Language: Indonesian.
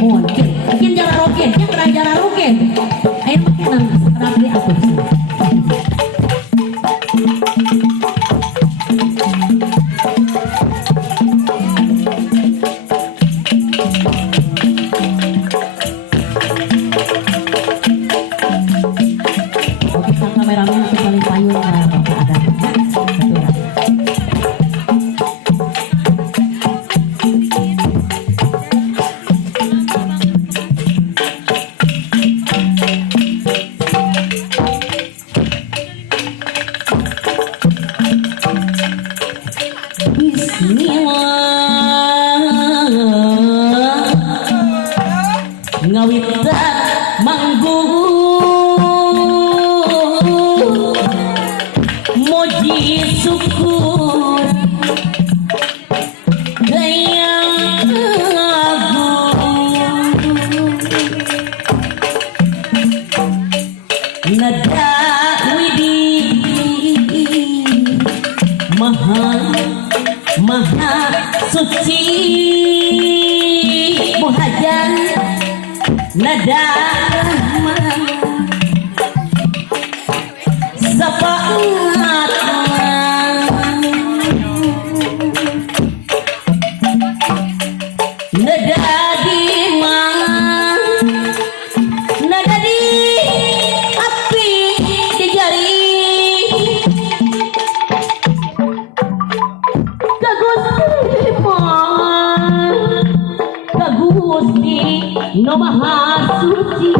Mungkin jara roken, yang jara roken. Ayo makan rapi aku. Oke, kameramen atau paling payung ada. Ngawita manggu moji syukur dayang agung nada widi maha suci muhajan nada sapaat nada di mana nada di api di jari kagus di no maha suci